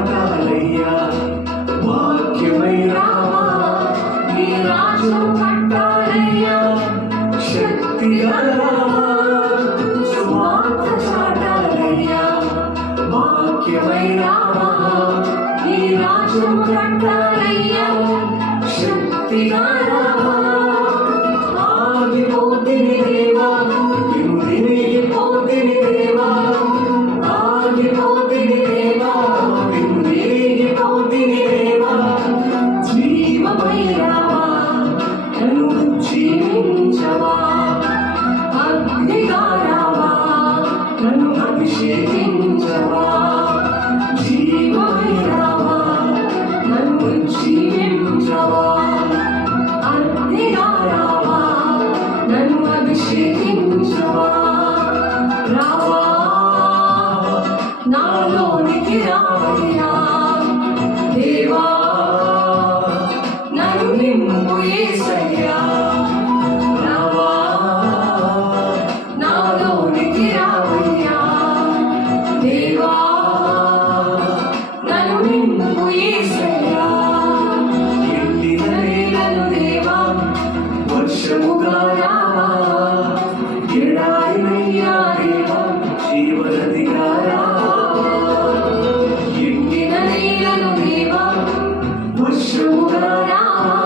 చాటాలయ్యా వాక్యమై రావా నీ రాజ్యం కట్టాలయ్యా శక్తిగా రావా సువార్త చాటాలయ్యా వాక్యమై రావా నీ రాజ్యం కట్టాలయ్యా శక్తిగా రావా ఆగిపోతిని దేవా విరిగిపోతిని దేవా ఆగిపోతిని దేవా విరిగిపోతిని దేవా జీవమై రావా నన్ను జీవించవా అగ్నిగా రావా నన్ను అభిషేకించవా జీవమై రావా నన్ను జీవించవా అగ్నిగా రావా నన్ను అభిషేకించవా రావా నాలోనికి రావయ్యా దేవా నన్ను నింపు యేసయ్యా రావా నాలోనికి రావయ్యా దేవా నన్ను నింపు యేసయ్యా ఎండిన నేలను దేవా వర్షముగా రావా ఎడారినయ్యా దేవా జీవనదిగా రావా ఎండిన నేలను దేవా వర్షముగా రావా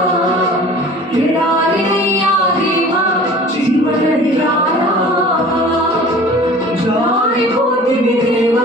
ఎడారినయ్యా దేవా జీవనదిగా రావా జారిపోతిని దేవా